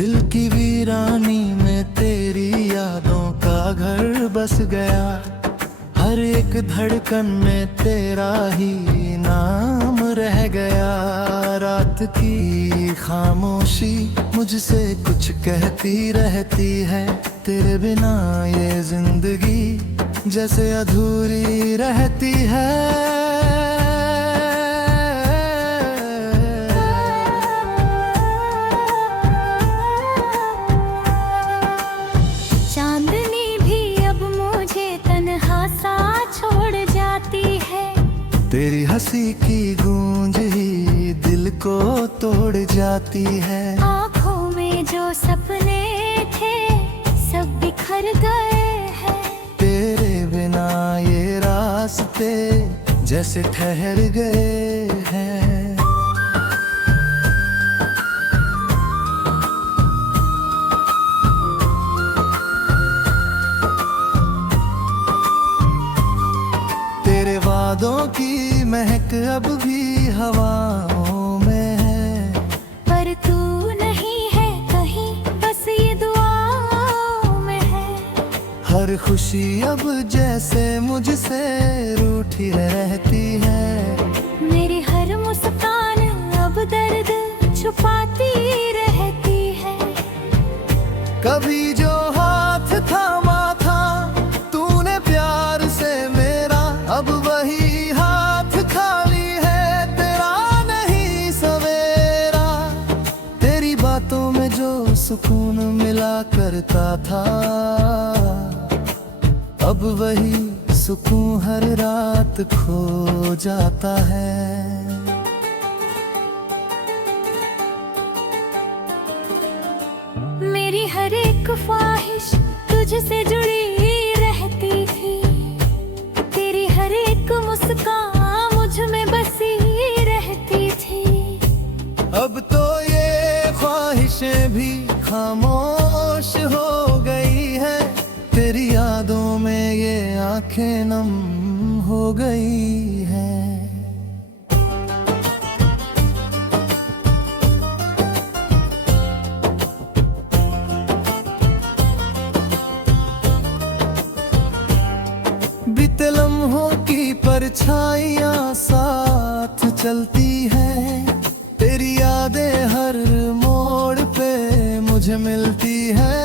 दिल की वीरानी में तेरी यादों का घर बस गया। हर एक धड़कन में तेरा ही नाम रह गया। रात की खामोशी मुझसे कुछ कहती रहती है। तेरे बिना ये जिंदगी जैसे अधूरी रहती है। तेरी हंसी की गूंज ही दिल को तोड़ जाती है। आँखों में जो सपने थे सब बिखर गए हैं। तेरे बिना ये रास्ते जैसे ठहर गए हैं। तेरे वादों की महक अब भी हवाओं में है। पर तू नहीं है कहीं, बस ये दुआओं में है। हर खुशी अब जैसे मुझसे रूठी रहती है। मेरी हर मुस्कान अब दर्द छुपाती रहती है। कभी जो हाथ थामा था तूने प्यार से मेरा, अब वही हाथ खाली है, तेरा नहीं सवेरा। तेरी बातों में जो सुकून मिला करता था, अब वही सुकून हर रात खो जाता है। मेरी हर एक ख्वाहिश तुझसे जुड़ी रहती थी। तेरी हर एक मुस्कान मुझ में बसी रहती थी। अब तो ये ख्वाहिशें भी खामोश हो गई है। तेरी यादों में ये आंखें नम हो गई हैं। बीते लम्हों की परछाइयाँ साथ चलती हैं। तेरी यादें हर मोड़ पे मुझे मिलती हैं।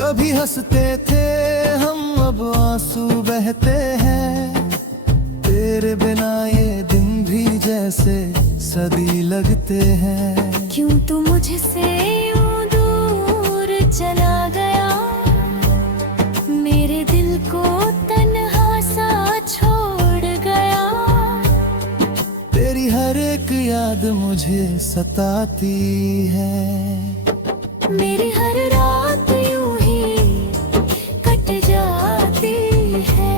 कभी हंसते थे हम, अब आंसू बहते हैं। तेरे बिना ये दिन भी जैसे सदी लगते हैं। क्यों तू मुझसे यूं दूर चला गया, मेरे दिल को तन्हा सा छोड़ गया। तेरी हर एक याद मुझे सताती है। मेरी हर रात यूं ही कट जाती है।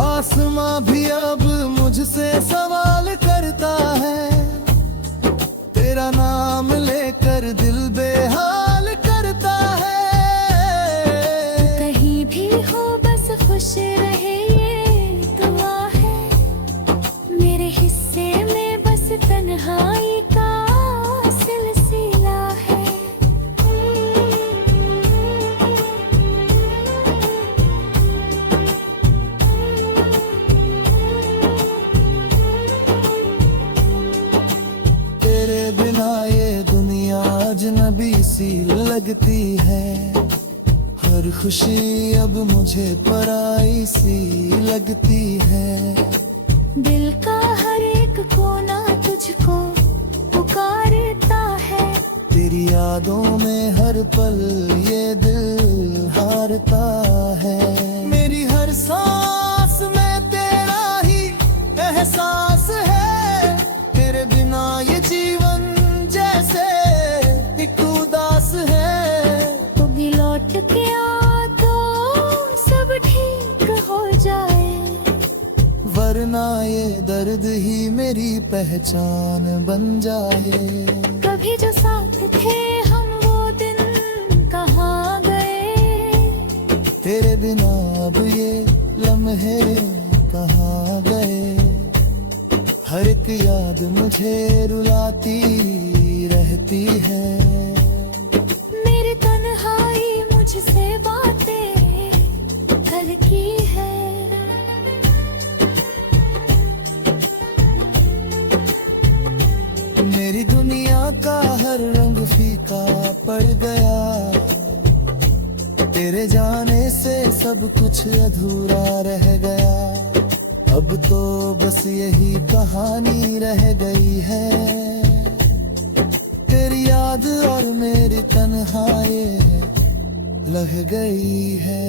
आसमां भी अब मुझसे सवाल करता है। तेरा नाम लेकर दिल बेहाल करता है। कहीं भी हो बस खुश रहे ये दुआ है। मेरे हिस्से में बस तन्हाई का सिलसिला है। तेरे बिना ये दुनिया अजनबी सी लगती है। हर खुशी अब मुझे पराई सी लगती है। दिल का हर एक कोना तुझको पुकारता है। तेरी यादों में हर पल ये दिल हारता है। मेरी हर सांस में तेरा ही एहसास है। तेरे बिना ये जीवन जैसे एक उदास है। तू भी लौट के आ तो सब ठीक हो जाए, वरना ये दर्द ही मेरी पहचान बन जाए। कभी जो साथ थे हम वो दिन कहाँ गए। तेरे बिना अब ये लम्हे कहाँ गए। हर एक याद मुझे रुलाती रहती है। मेरी तन्हाई मुझसे बातें करती है। मेरी दुनिया का हर रंग फीका पड़ गया। तेरे जाने से सब कुछ अधूरा रह गया। अब तो बस यही कहानी रह गई है। तेरी याद और मेरी तन्हाई लग गई है।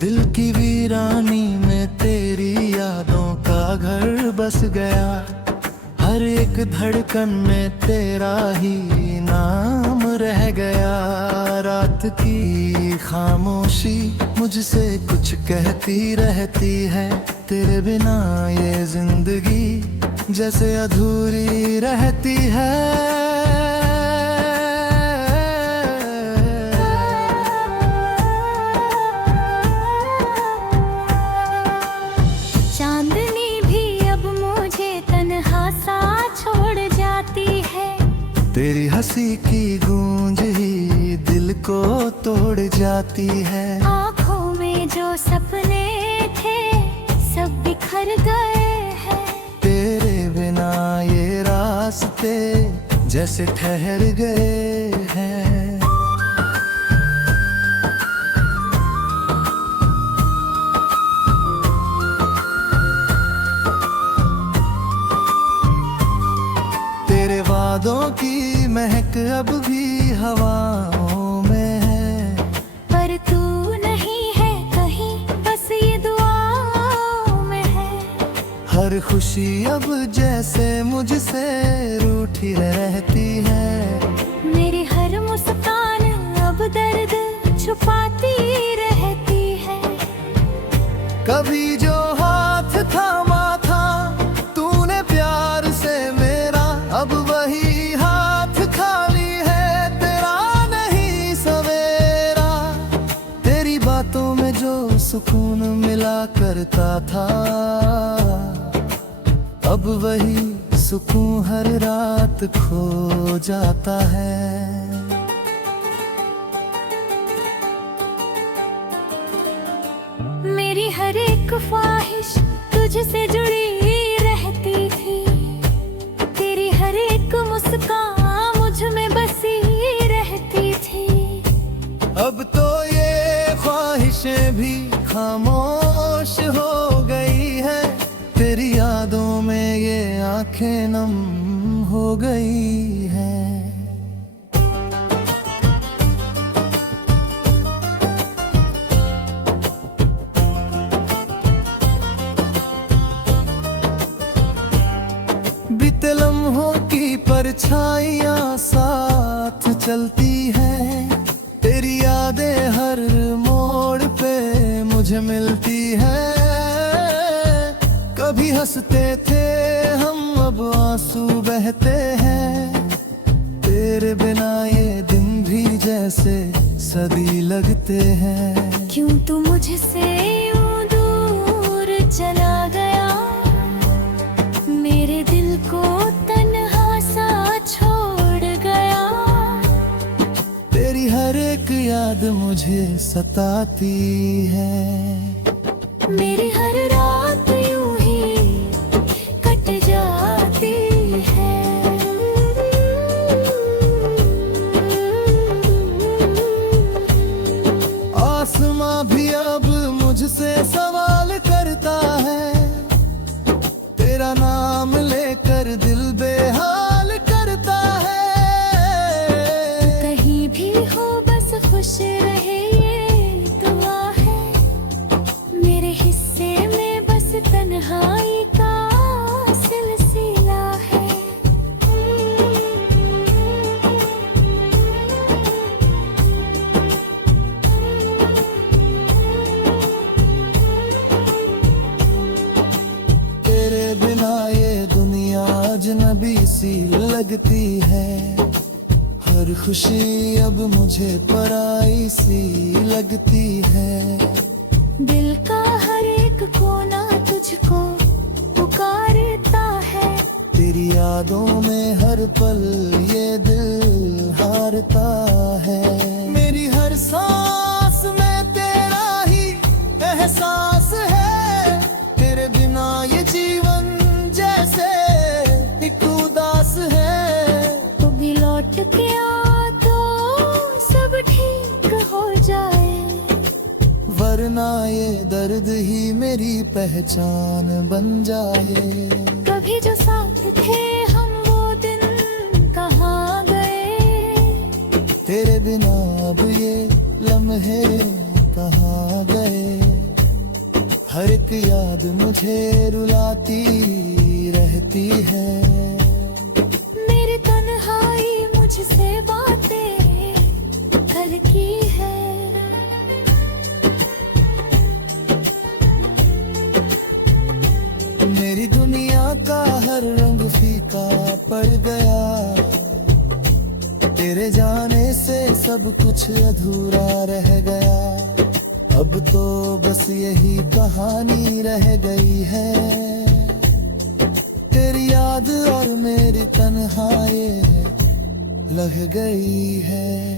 दिल की वीरानी में तेरी यादों का घर बस गया। हर एक धड़कन में तेरा ही नाम रह गया। रात की खामोशी मुझसे कुछ कहती रहती है। तेरे बिना ये जिंदगी जैसे अधूरी रहती है। तेरी हंसी की गूंज ही दिल को तोड़ जाती है। आँखों में जो सपने थे सब बिखर गए हैं। तेरे बिना ये रास्ते जैसे ठहर गए हैं। तेरे वादों की महक अब भी हवाओं में है। पर तू नहीं है कहीं, बस ये दुआओं में है। हर खुशी अब जैसे मुझसे रूठी रहती है। मेरी हर मुस्कान अब दर्द छुपाती रहती है। कभी जो हाथ थामा था तूने प्यार से मेरा, अब वही हाथ खाली है तेरा नहीं सवेरा। तेरी बातों में जो सुकून मिला करता था, अब वही सुकून हर रात खो जाता है। मेरी हर एक ख्वाहिश तुझसे जुड़ी रहती थी। तेरी हर एक मुस्कान मुझ में बसी रहती थी। अब तो ये ख्वाहिशें भी खामोश हो गई है। तेरी यादों में ये आंखें नम हो गई हैं। बीते लम्हों की परछाइयाँ साथ चलती हैं। तेरी यादें हर मोड़ पे मुझे मिलती हैं। कभी हंसते थे हम, अब आंसू बहते हैं। तेरे बिना ये दिन भी जैसे सदी लगते हैं। क्यों तू मुझसे यूं दूर चला गया, मेरे दिल को तन्हा सा छोड़ गया। तेरी हर एक याद मुझे सताती है। मेरी हर रात यूं ही कट जाती है। आसमां भी अब मुझसे सवाल करता है। तेरा नाम लेकर दिल बेहाल करता है। कहीं भी हो बस खुश रहे ये दुआ है। मेरे लगती है। हर खुशी अब मुझे पराई सी लगती है। दिल का हर एक कोना तुझको पुकारता है। तेरी यादों में हर पल ये दिल हारता है। मेरी हर सांस में तेरा ही एहसास है। तेरे बिना ये जीवन जैसे एक उदास है। तू भी लौट के आ तो सब ठीक हो जाए, वरना ये दर्द ही मेरी पहचान बन जाए। कभी जो साथ थे हम वो दिन कहाँ गए। तेरे बिना अब ये लम्हे कहाँ गए। हर एक याद मुझे रुलाती रहती है। मेरी तन्हाई मुझसे बातें करती है। मेरी दुनिया का हर रंग फीका पड़ गया। तेरे जाने से सब कुछ अधूरा रह गया। अब तो बस यही कहानी रह गई है। तेरी याद और मेरी तन्हाई लग गई है।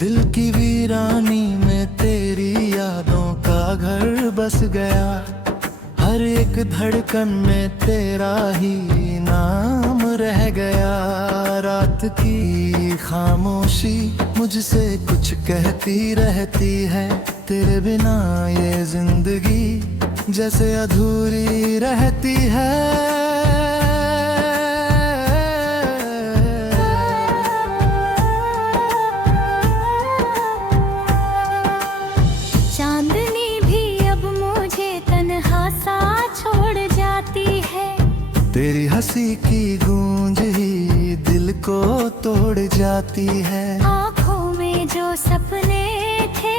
दिल की वीरानी में तेरी यादों का घर बस गया। हर एक धड़कन में तेरा ही नाम रह गया। रात की खामोशी मुझसे कुछ कहती रहती है। तेरे बिना ये जिंदगी जैसे अधूरी रहती है। तेरी हंसी की गूंज ही दिल को तोड़ जाती है। आँखों में जो सपने थे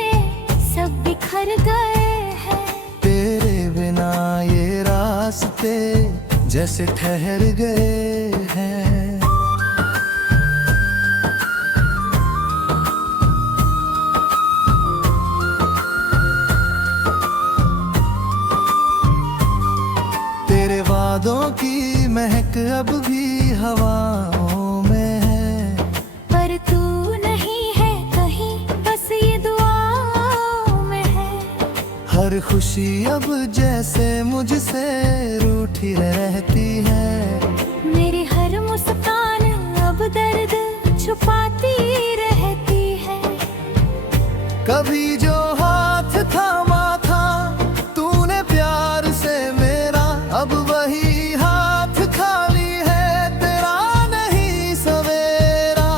सब बिखर गए हैं। तेरे बिना ये रास्ते जैसे ठहर गए हैं। तेरे वादों की महक अब भी हवाओं में है। पर तू नहीं है कहीं, बस ये दुआओं में है। हर खुशी अब जैसे मुझसे रूठी रहती है। मेरी हर मुस्कान अब दर्द छुपाती रहती है। कभी जो हाथ थामा था तूने प्यार से मेरा, अब वही हाथ खाली है तेरा नहीं सवेरा।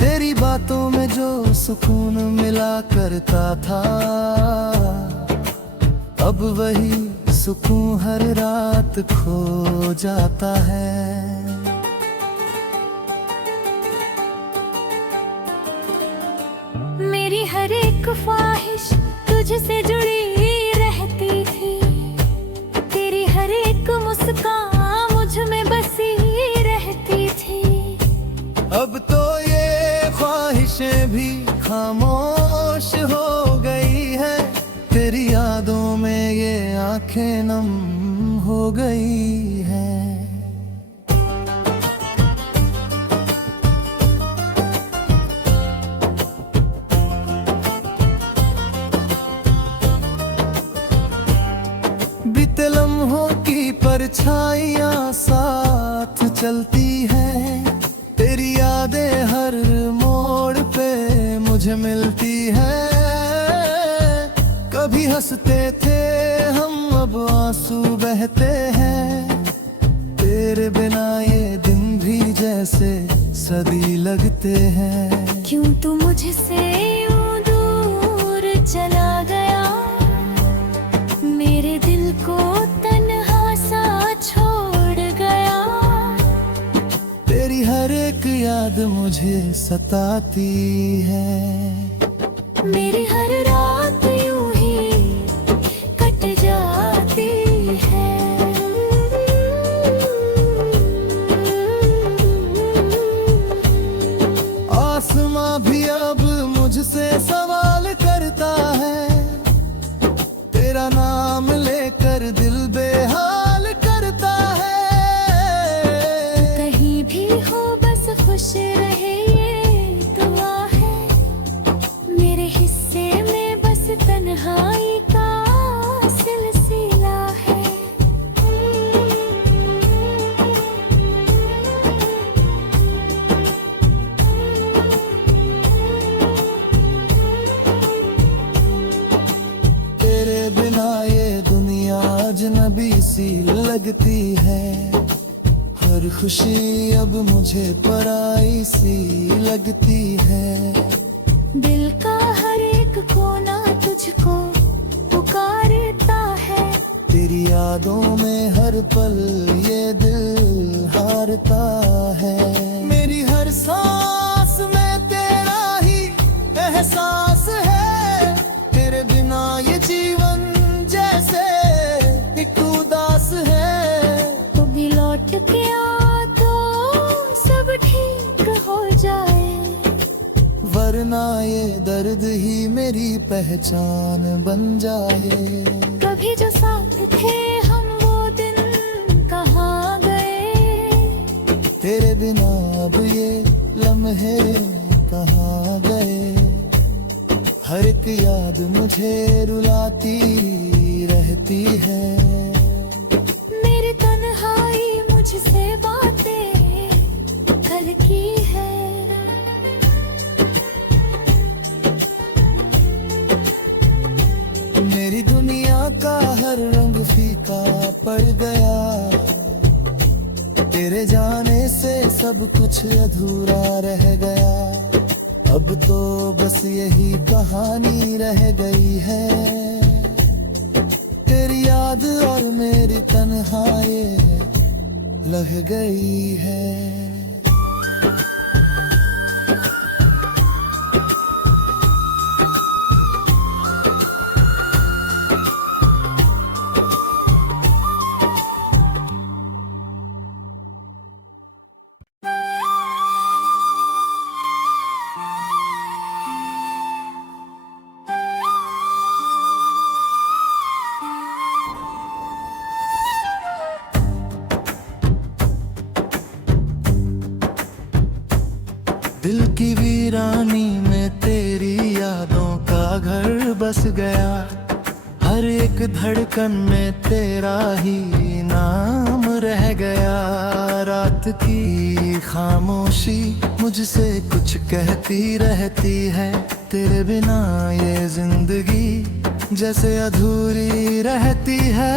तेरी बातों में जो सुकून मिला करता था, अब वही सुकून हर रात खो जाता है। मेरी हर एक ख्वाहिश तुझसे जुड़ी रहती थी। तेरी हर एक मुस्कान मुझ में बसी रहती थी। अब तो ये ख्वाहिशें भी खामोश हो गई है। तेरी यादों में ये आंखें नम हो गई हैं। बीते लम्हों की परछाइयाँ साथ चलती हैं। तेरी यादें हर मोड़ पे मुझे मिलती हैं। कभी हंसते थे हम, अब आंसू बहते हैं। तेरे तेरे बिना ये दिन भी जैसे सदी लगते हैं। क्यों तू मुझसे यूं दूर चला गया, मेरे दिल को तन्हा सा छोड़ गया। तेरी हर एक याद मुझे सताती है, मेरी हर रात यूं ही कट जाती है। आसमां भी अब मुझसे सवाल करता है, तेरा नाम लेकर दिल बेहाल करता है। कहीं भी हो बस खुश रहे ये दुआ है, मेरे हिस्से में बस तन्हाई का सिलसिला है। तेरे बिना ये दुनिया अजनबी सी लगती है, हर खुशी अब मुझे पराई सी लगती है। दिल का हर एक कोना तुझको पुकारता है, तेरी यादों में हर पल ये दिल हारता है। मेरी हर सांस में तेरा ही एहसास है, तेरे बिना ये जीवन जैसे एक उदास है। तू भी लौट के आ तो सब ठीक हो जाए, वरना ये दर्द ही मेरी पहचान बन जाए। कभी जो साथ थे हम वो दिन कहाँ गए, तेरे बिना अब ये लम्हे कहाँ गए। हर एक याद मुझे रुलाती रहती है, मेरी तन्हाई मुझसे बातें कल की है। मेरी दुनिया का हर रंग फीका पड़ गया, तेरे जाने से सब कुछ अधूरा रह गया। अब तो बस यही कहानी रह गई है, तेरी याद और मेरी तन्हाई लग गई है। दिल की वीरानी में तेरी यादों का घर बस गया, हर एक धड़कन में तेरा ही नाम रह गया। रात की खामोशी मुझसे कुछ कहती रहती है, तेरे बिना ये जिंदगी जैसे अधूरी रहती है।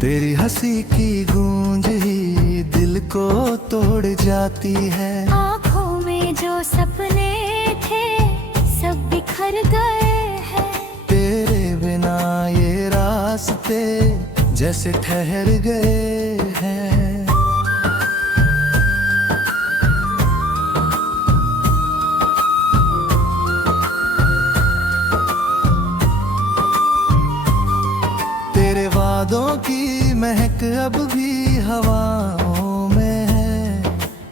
तेरी हंसी की गूंज ही दिल को तोड़ जाती है। आँखों में जो सपने थे सब बिखर गए हैं, तेरे बिना ये रास्ते जैसे ठहर गए हैं। तेरे वादों की महक अब भी हवाओं में है,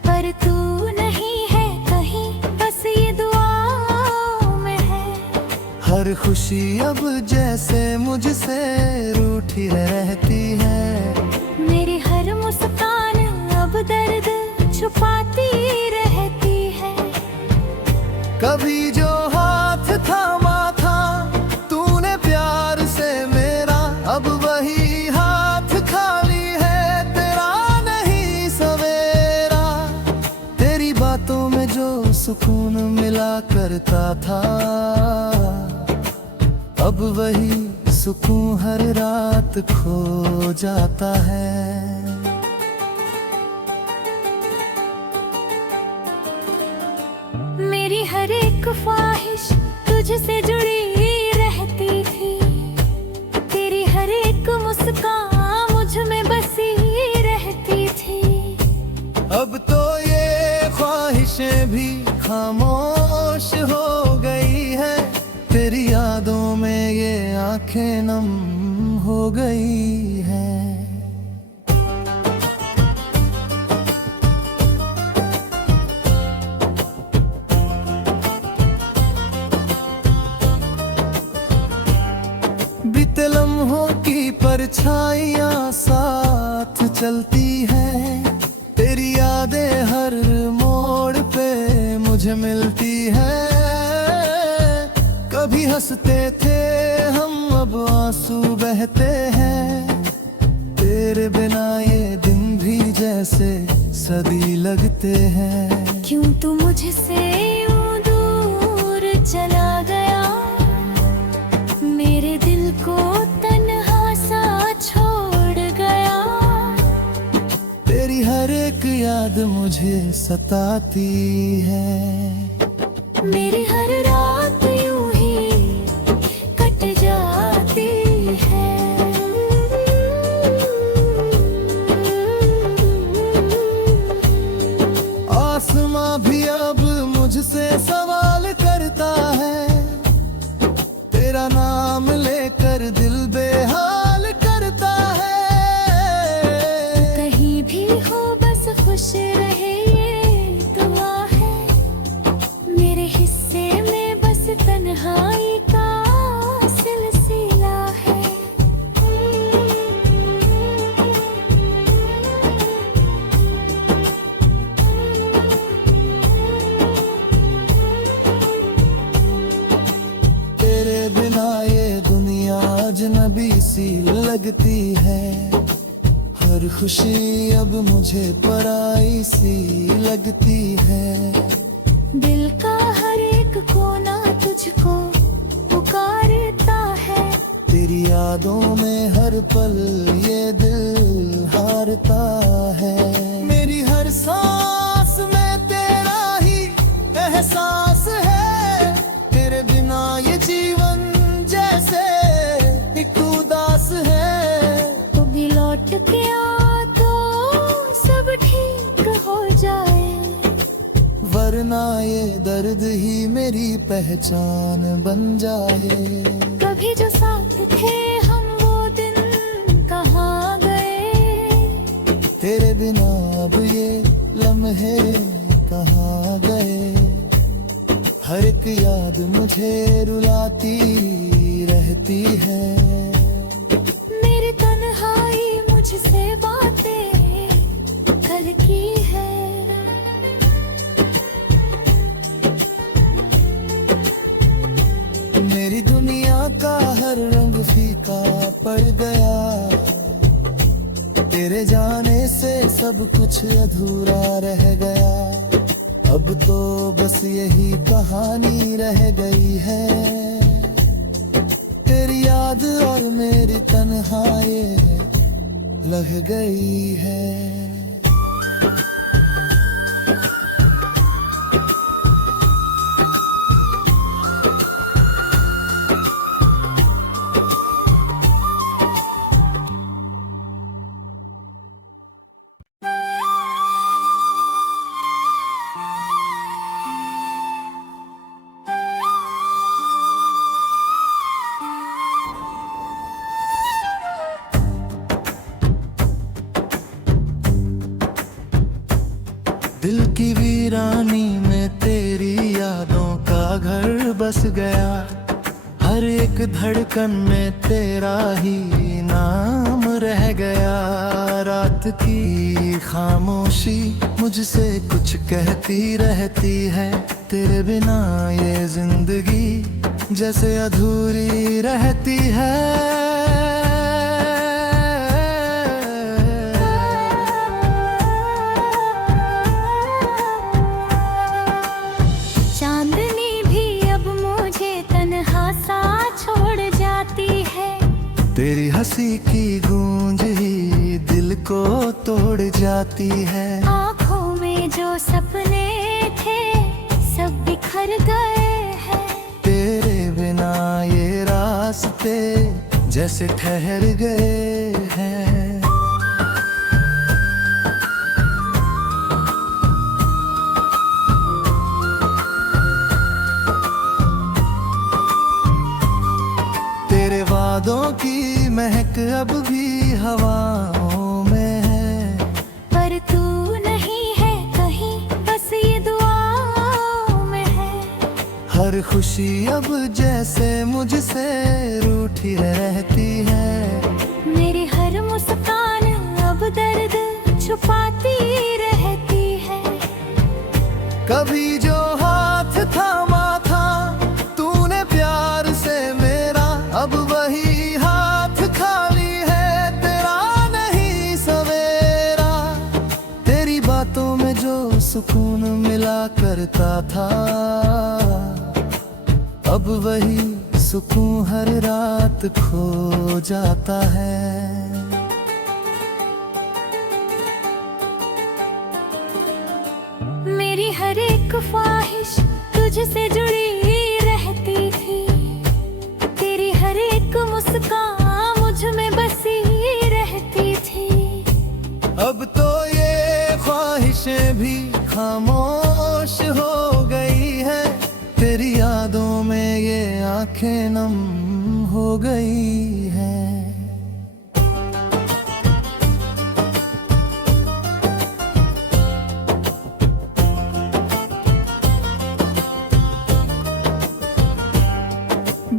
पर तू नहीं है कहीं, बस ये दुआओं में है। हर खुशी अब जैसे मुझसे रूठी रहती है, मेरी हर मुस्कान अब दर्द छुपाती रहती है। कभी जो हाथ थामा था तूने प्यार से मेरा, अब वही हाथ खाली है तेरा नहीं मिला करता था, अब वही सुकून हर रात खो जाता है। मेरी हर एक ख्वाहिश तुझसे जुड़ी रहती थी, तेरी हर एक मुस्कान मुझ में बसी रहती थी। अब तो ये ख्वाहिशें भी खामोश हो गई है, तेरी यादों में ये आंखें नम हो गई हैं। बीते लम्हों की परछाइयां साथ चलती हैं, तेरी यादें हर मोड़ पे मुझे मिलती हैं। कभी हंसते थे हम, अब आंसू बहते हैं, तेरे बिना ये दिन भी जैसे सदी लगते हैं। क्यों तू मुझसे यूं दूर चला गया, मेरे दिल को तन्हा सा छोड़ गया। तेरी हर एक याद मुझे सताती है, मेरी हर रात यूं ही कट जाती है। आसमां भी अब मुझसे सवाल करता है, तेरा नाम लेकर दिल बेहाल करता है। कहीं भी हो बस खुश रहे ये दुआ है, मेरे हिस्से में बस तन्हाई का सिलसिला है। तेरे बिना ये दुनिया अजनबी सी लगती है, हर खुशी अब मुझे पराई सी लगती है। दिल का हर एक कोना तुझको पुकारता है, तेरी यादों में हर पल ये दिल हारता है। मेरी हर सांस में तेरा ही एहसास है, तेरे बिना ये जीवन जैसे एक उदास है। तू भी लौट के आ तो सब ठीक हो जाए, वरना ये दर्द ही मेरी पहचान बन जाए। कभी जो साथ थे हम वो दिन कहाँ गए, तेरे बिना अब ये लम्हे कहाँ गए। हर एक याद मुझे रुलाती रहती है, मेरी तन्हाई मुझसे बातें करती है। मेरी दुनिया का हर रंग फीका पड़ गया, तेरे जाने से सब कुछ अधूरा रह गया। अब तो बस यही कहानी रह गई है, तेरी याद और मेरी तन्हाई लग गई है। दिल की वीरानी में तेरी यादों का घर बस गया, हर एक धड़कन में तेरा ही नाम रह गया। रात की खामोशी मुझसे कुछ कहती रहती है, तेरे बिना ये जिंदगी जैसे अधूरी रहती है। चांदनी तेरी हंसी की गूंज ही दिल को तोड़ जाती है। आँखों में जो सपने थे सब बिखर गए हैं। तेरे बिना ये रास्ते जैसे ठहर गए हैं। तेरे वादों की महक अब भी हवाओं में है। पर तू नहीं है कहीं, बस ये दुआओं में है। हर खुशी अब जैसे मुझसे रूठी रहती है। मेरी हर मुस्कान अब दर्द छुपाती रहती है। कभी जो हाथ थामा था तूने प्यार से मेरा, अब वही हाथ खाली है, तेरा नहीं सवेरा। तेरी बातों में जो सुकून मिला करता था, अब वही सुकून हर रात खो जाता है। मेरी हर एक ख्वाहिश तुझसे जुड़ी रहती थी। तेरी हर एक मुस्कान मुझ में बसी रहती थी। अब तो ये ख्वाहिशें भी खामोश हो गई है। तेरी यादों में ये आंखें नम हो गई हैं।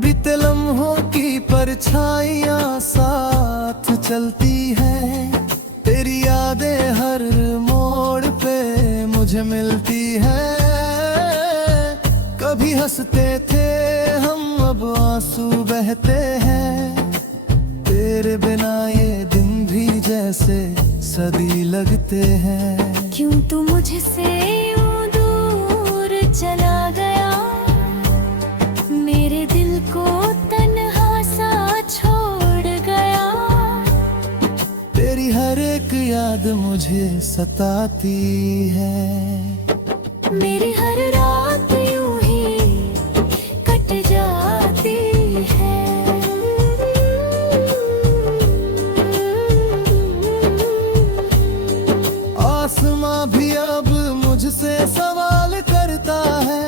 बीते लम्हों की परछाइयां साथ चलती हैं। तेरी यादें हर मोड़ पे मुझे मिलती हैं। कभी हंसते थे हम, अब आंसू बहते हैं। तेरे बिना ये दिन भी जैसे सदी लगते हैं। क्यों तू मुझसे यूं दूर चला गया, मेरे दिल को तन्हा सा छोड़ गया। तेरी हर एक याद मुझे सताती है। मेरी हर रात यूं ही कट जाती है। आसमां भी अब मुझसे सवाल करता है।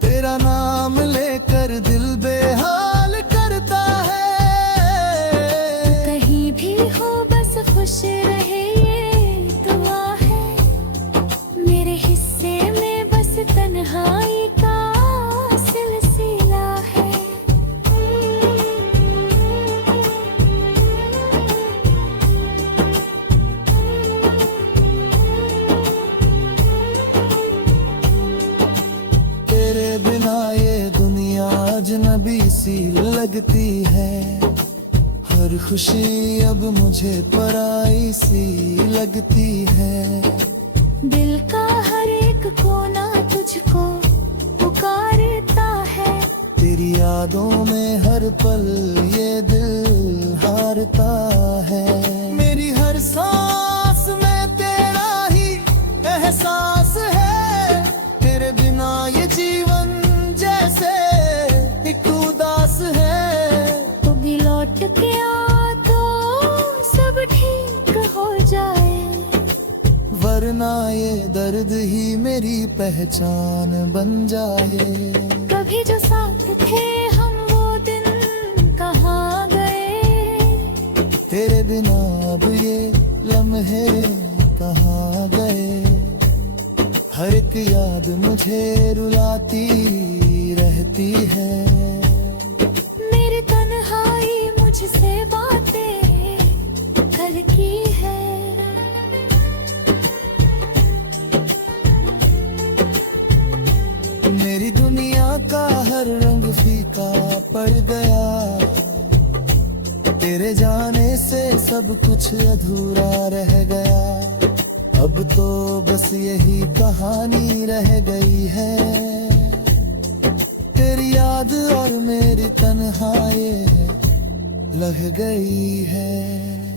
तेरा नाम लेकर दिल बेहाल करता है। कहीं भी हो बस खुश रहे ये दुआ है। मेरे हिस्से में बस तन्हाई का सिलसिला है। तेरे बिना ये दुनिया अजनबी सी लगती है। हर खुशी अब मुझे पराई सी लगती है। दिल का हर एक कोना तुझको पुकारता है। तेरी यादों में हर पल ये दिल हारता है। मेरी हर सांस में तेरा ही एहसास है। तेरे बिना ये जीवन जैसे एक उदास है। तू भी लौट के आ तो सब ठीक हो जाए। वरना ये दर्द ही मेरी पहचान बन जाए। कभी जो साथ थे हम वो दिन कहाँ गए। तेरे बिना अब ये लम्हे कहाँ गए। हर एक याद मुझे रुलाती रहती है। मेरी तन्हाई मुझसे बातें करती है। मेरी दुनिया का हर रंग फीका पड़ गया। तेरे जाने से सब कुछ अधूरा रह गया। अब तो बस यही कहानी रह गई है। तेरी याद और मेरी तन्हाई है लग गई है।